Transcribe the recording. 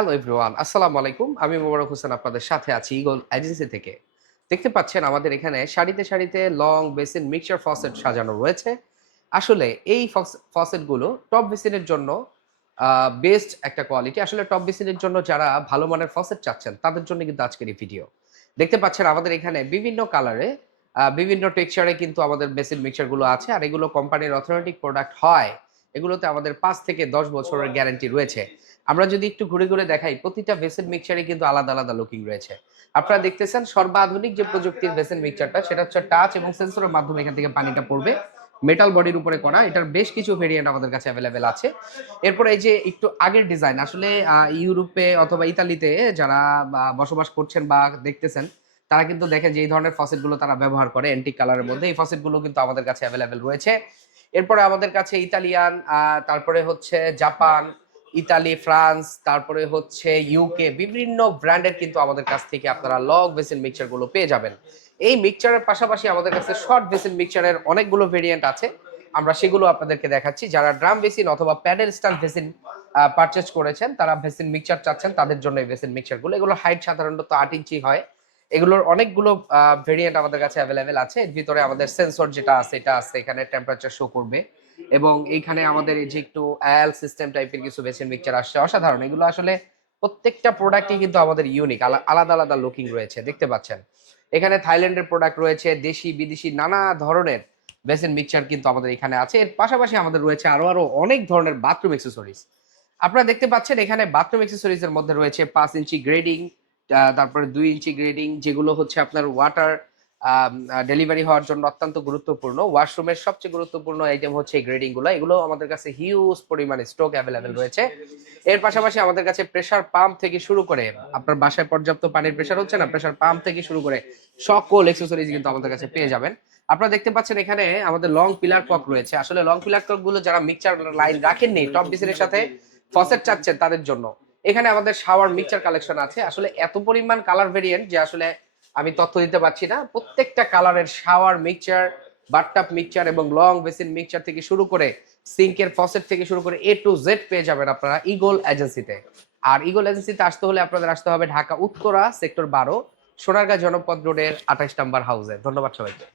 Hello everyone আসসালামু আলাইকুম আমি মোবারক হোসেন আপনাদের সাথে আছি ইগল এজেন্সি থেকে। দেখতে পাচ্ছেন, আমাদের এখানে সারিতে সারিতে লং বেসিন মিক্সচার ফসেট সাজানো রয়েছে। আসলে এই ফসেটগুলো টপ বেসিনের জন্য বেস্ট একটা কোয়ালিটি আসলে টপ বেসিনের জন্য যারা ভালো মানের ফসেট চাচ্ছেন, তাদের জন্য কিন্তু আজকের এই ভিডিও দেখতে পাচ্ছেন, আমাদের এখানে বিভিন্ন কালারে বিভিন্ন টেক্সচারে কিন্তু আমাদের বেসিন মিক্সচারগুলো আছে। আর এগুলো কোম্পানির অথেন্টিক প্রোডাক্ট হয়। এগুলোতে আমাদের পাঁচ থেকে দশ বছরের গ্যারান্টি রয়েছে। আমরা যদি একটু ঘুরে ঘুরে দেখাই, প্রতিটা ভেসেল মিক্সচারে কিন্তু আলাদা আলাদা লুকিং রয়েছে। আপনারা দেখতেছেন সর্বাধুনিক যে প্রযুক্তির ভেসেল মিক্সচারটা সেটা হচ্ছে টাচ এবং সেন্সরের মাধ্যমে এখান থেকে পানিটা পড়বে। মেটাল বডির উপরে করা, এটার বেশ কিছু ভেরিয়েন্ট আমাদের কাছে অ্যাভেলেবেল আছে। এরপর এই যে একটু আগের ডিজাইন আসলে ইউরোপে অথবা ইতালিতে যারা বসবাস করছেন বা দেখতেছেন, তারা কিন্তু দেখেন যে এই ধরনের ফসেটগুলো তারা ব্যবহার করে অ্যান্টিক কালারের মধ্যে। এই ফসেটগুলো কিন্তু আমাদের কাছে অ্যাভেলেবেল রয়েছে। এরপরে আমাদের কাছে ইতালিয়ান তারপরে হচ্ছে জাপান ইতালি, ফ্রান্স, তারপরে হচ্ছে ইউকে বিভিন্ন ব্র্যান্ডের কিন্তু আমাদের কাছ থেকে আপনারা লং ভেসেল মিক্সচারগুলো পেয়ে যাবেন। এই মিক্সচারের পাশাপাশি আমাদের কাছে শর্ট ভেসেল মিক্সচারের অনেকগুলো ভেরিয়েন্ট আছে। আমরা সেগুলো আপনাদেরকে দেখাচ্ছি। যারা ড্রাম বেসিন অথবা প্যাডেল স্টান ভেসিন পারচেজ করেছেন, তারা ভেসিন মিক্সচার চাচ্ছেন, তাদের জন্য এই ভেসিন মিক্সচারগুলো এগুলো হাইট সাধারণত আট ইঞ্চি হয়। এগুলোর অনেকগুলো ভেরিয়েন্ট আমাদের কাছে অ্যাভেলেবেল আছে। এর ভিতরে আমাদের সেন্সর যেটা আছে, এটা আছে, এখানে টেম্পারেচার শো করবে। এবং এইখানে আমাদের যে একটু অ্যাল সিস্টেম টাইপের কিছু বেসিন মিক্সচার আসছে, অসাধারণ। এগুলো আসলে প্রত্যেকটা প্রোডাক্টই কিন্তু আমাদের ইউনিক আলাদা আলাদা লুকিং রয়েছে, দেখতে পাচ্ছেন? এখানে থাইল্যান্ডের প্রোডাক্ট রয়েছে, দেশি, বিদেশি, নানা ধরনের বেসিন মিক্সচার কিন্তু আমাদের এখানে আছে। এর পাশাপাশি আমাদের রয়েছে আরও আরও অনেক ধরনের বাথরুম এক্সেসরিজ আপনারা দেখতে পাচ্ছেন এখানে বাথরুম এক্সেসরিজ এর মধ্যে রয়েছে পাঁচ ইঞ্চি গ্রেডিং তারপরে দুই ইঞ্চি গ্রেডিং যেগুলো হচ্ছে আপনার ওয়াটার ডেলিভারি হওয়ার জন্য অত্যন্ত গুরুত্বপূর্ণ। ওয়াশরুমের সবচেয়ে গুরুত্বপূর্ণ আইটেম হচ্ছে গ্রেডিংগুলো এগুলো আমাদের কাছে হিউজ পরিমাণে স্টক অ্যাভেলেবেল রয়েছে। এর পাশাপাশি আমাদের কাছে প্রেসার পাম্প থেকে শুরু করে, আপনার বাসায় পর্যাপ্ত পানির প্রেসার হচ্ছে না প্রেসার পাম্প থেকে শুরু করে সকল এক্সেসরিজ কিন্তু আমাদের কাছে পেয়ে যাবেন। আপনারা দেখতে পাচ্ছেন এখানে আমাদের লং পিলার কক রয়েছে। আসলে লং পিলার ককগুলো যারা মিক্সচার লাইন রাখেননি টপ বিসিনের সাথে ফসেট চাচ্ছেন তাদের জন্য। এখানে আমাদের শাওয়ার মিক্সচার কালেকশন আছে। আসলে এত পরিমাণ কালার ভেরিয়েন্ট যে আসলে আমি তথ্য দিতে পারছি না। প্রত্যেকটা কালারের শাওয়ার মিক্সচার বাটটাপ মিক্সচার এবং লং বেসিন মিক্সচার থেকে শুরু করে সিঙ্কের ফসেট থেকে শুরু করে এ টু জেড পেয়ে যাবেন আপনারা ইগল এজেন্সিতে আর ইগল এজেন্সিতে আসতে হলে আপনাদের আসতে হবে ঢাকা উত্তরা সেক্টর বারো, সোনারগাঁ জনপদ রোডের আঠাশ নাম্বার হাউসে ধন্যবাদ সবাইকে।